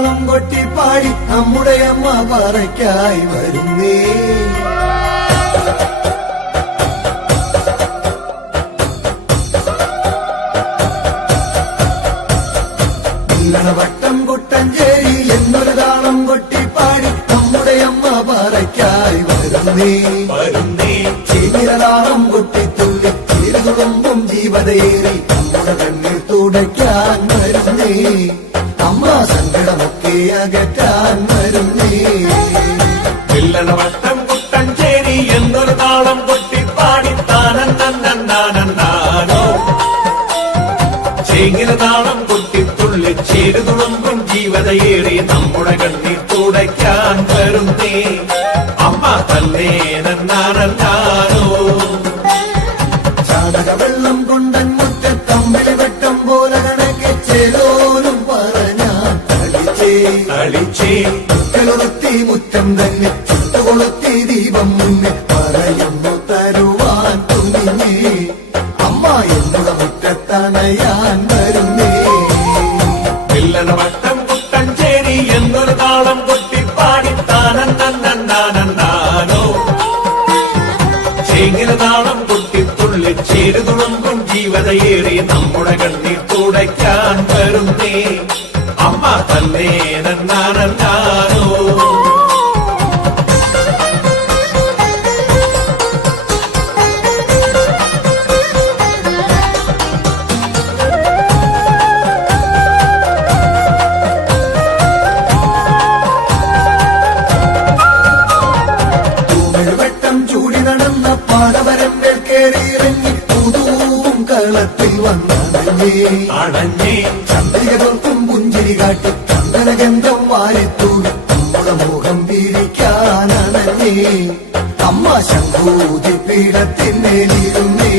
താളം കൊട്ടിപ്പാടി നമ്മുടെ അമ്മ പറയ്ക്കായി വരുന്നേ. വട്ടം കുട്ടഞ്ചേരി എന്നൊരു താളം കൊട്ടിപ്പാടി നമ്മുടെ അമ്മ പറയ്ക്കായി വരുന്നേ. ചീനിരതാളം കൊട്ടിത്തുള്ളി ചീരുതുളുമ്പും ജീവതയേറി നമ്മുടെ കണ്ണിൽ തുടയ്ക്കാൻ വരുന്നേ. അമ്മ സങ്കടമൊക്കെ അകറ്റാൻ വരുന്നേ. വട്ടം കുട്ടഞ്ചേരി എന്നൊരു താളം കൊട്ടിപ്പാടി താനോ ചേങ്ങിരതാളം കൊട്ടിത്തുള്ളി ചേരുതുളുമ്പും ജീവതയേറി നമ്മുടെ കണ്ണീർ തുടയ്ക്കാൻ വരുന്നേ. അമ്മ തന്നെ നന്നാനോ ചാണകവെള്ളം കൊണ്ടൻ മുറ്റത്തമ്പിളി വെട്ടം പോലെ കണക്കെ ചേലോലും പറഞ്ഞാൻ കളിച്ചേ കൊളുത്തി മുറ്റം തന്നെ ചുട്ടുകൊളുത്തി ദീപം മുന്നേ പറയുന്നു തരുവാൻ തുനിഞ്ഞേ. അമ്മ എന്നുള്ള മുറ്റത്തണയാൻ വരുന്നേ. വട്ടം കുട്ടഞ്ചേരി എന്നൊരു താളം കൊട്ടിപ്പാടി താനോ ചേങ്ങിരതാളം കൊട്ടിത്തുള്ളി ചേരുതുളുമ്പും ജീവതയേറി നമ്മുടെ കണ്ണീർ തുടയ്ക്കാൻ വരുന്നേ. അമ്മ തന്നെ നന്നാനോ പാടവരമ്പൽ കേറിയിറങ്ങി പുതുവും കളത്തിൽ വന്നടഞ്ഞേ. ചന്ദ്രികകൾക്കും പുഞ്ചിരി കാട്ടി ചന്ദനഗന്ധം വാരിത്തൂടി നമ്മുടെ മുഖം പിരിക്കാനണഞ്ഞേ. അമ്മ ശംഭൂതി പീഠത്തിന്മേലിരുന്നേ.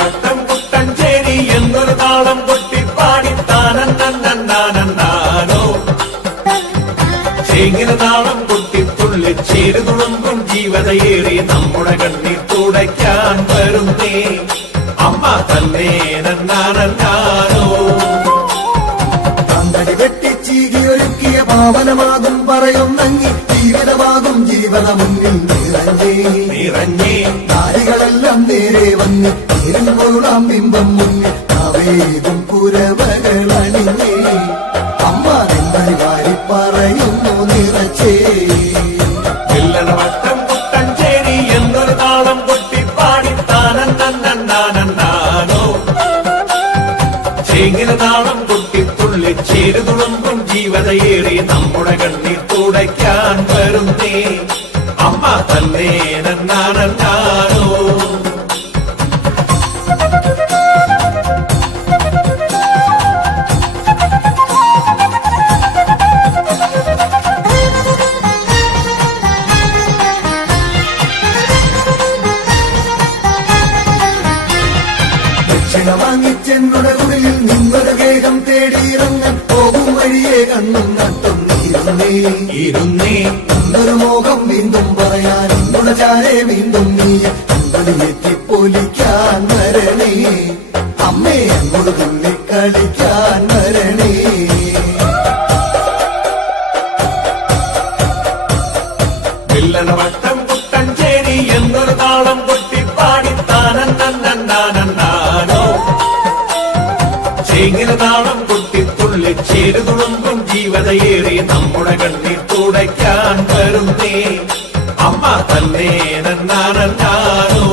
വട്ടം കുട്ടഞ്ചേരി എന്നൊരു താളം കൊട്ടിപ്പാടി താനോ ചേങ്ങിരതാളം കൊട്ടിത്തുള്ളി ചേരുതുളുമ്പും ജീവതയേറി നമ്മുടെ കണ്ണീർ തുടയ്ക്കാൻ വരുന്നേ. അമ്മ തന്നെ നന്നാനോ തന്തടി വെട്ടിച്ചീകി ഒരുക്കിയ പാവനമാകും പറയുന്നങ്ങി ജീവിതമാകും ജീവന മുന്നിൽ നിറഞ്ഞേ. നാരികളെല്ലാം നേരെ വന്നി തീരുമ്പോഴാം ബിംബം മുന്നിൽ അവേകും പുരവകളണിഞ്ഞേ. അമ്മ നിന്നടി വാരി പറയുന്നു നിറച്ചേ. വട്ടം കുട്ടഞ്ചേരി എന്നൊരു താളം കൊട്ടിപ്പാടി താനോ ചേങ്ങിരതാളം കൊട്ടിത്തുള്ളി ചേരുതുളുമ്പും ജീവതയേറി നമ്മുടെ കണ്ണീർ തുടയ്ക്കാൻ വരുന്നേ. അമ്മ തന്നെ നന്നാനോ വാങ്ങിച്ചെന്നുടെ ഉള്ളിൽ നിന്നൊരു വേഗം തേടിയിറങ്ങാൻ പോകും വഴിയെ കണ്ണും നട്ടും ഇരുന്നേ. എന്നൊരു മോഹം വീണ്ടും പറയാൻ എന്നുടെ ചാരെ വീണ്ടും നീ എത്തിപ്പൊലിക്കാൻ വരണേ. അമ്മേ എന്നോട് തുള്ളിക്കളിക്കാൻ വരണേ. വട്ടം കുട്ടഞ്ചേരി എന്നൊരു താളം കൊട്ടിപ്പാടി താനോ ചേങ്ങിരതാളം കൊട്ടിത്തുള്ളി ചേരുതുളുമ്പും ജീവതയേറി നമ്മുടെ കണ്ണീർ തുടയ്ക്കാൻ വരുന്നേ. അമ്മ തന്നെ നന്നാനോ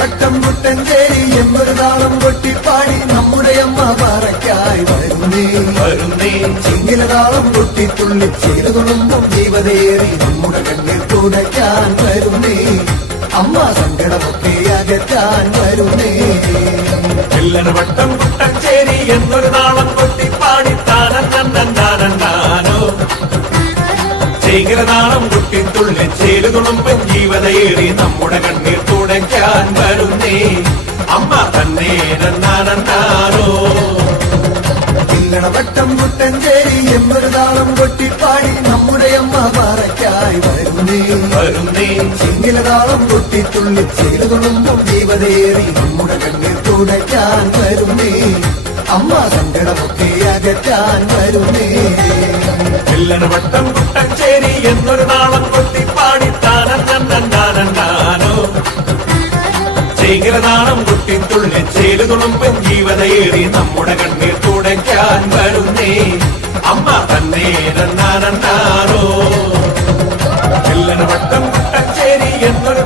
വട്ടം കുട്ടഞ്ചേരി എന്നൊരു താളം കൊട്ടിപ്പാടി നമ്മുടെ അമ്മ പറയ്ക്കായി വരുന്നേ. ചിങ്ങിലതാളം കൊട്ടിത്തുള്ളി ചേരുതുളുമ്പും ജീവതയേറി നമ്മുടെ കണ്ണിൽ തുടയ്ക്കാൻ വരുന്നേ. അമ്മ സങ്കടമൊക്കെ അകറ്റാൻ വരുന്നേ. വട്ടം കുട്ടഞ്ചേരി എന്നൊരു താളം കൊട്ടിപ്പാടി താനോ ചേങ്ങിരതാളം കൊട്ടിത്തുള്ളി ചേരുതുളുമ്പും ജീവതയേറി നമ്മുടെ കണ്ണീർ തുടയ്ക്കാൻ വരുന്നേ. അമ്മ തന്നെ നന്നാനോ ചെങ്കടവട്ടം മുട്ടഞ്ചേരി എന്നൊരു താളം കൊട്ടിപ്പാടി നമ്മുടെ അമ്മ പാറയ്ക്കായി വരുന്നേ വരുന്നേ ചെങ്കിലതാളം കൊട്ടിത്തുള്ളി ചെയ്തു തുളുമ്പും ജീവതേറി നമ്മുടെ കണ്ണിൽ തുടയ്ക്കാൻ വരുന്നേ അമ്മ സങ്കടമൊക്കെ അകറ്റാൻ വരുന്നേ ചെല്ലനവട്ടം കുട്ടഞ്ചേരി എന്നൊരു നാളം കൊട്ടിപ്പാടി താനോ ചേകിലതാളം കുട്ടിത്തുള്ളി ചേരു തുളുമ്പൻ ജീവതയേറി നമ്മുടെ കണ്ണീർ തുടയ്ക്കാൻ വരുന്നേ അമ്മ തന്നെ നന്നാനോ ചെല്ലനവട്ടം കുട്ടഞ്ചേരി എന്നൊരു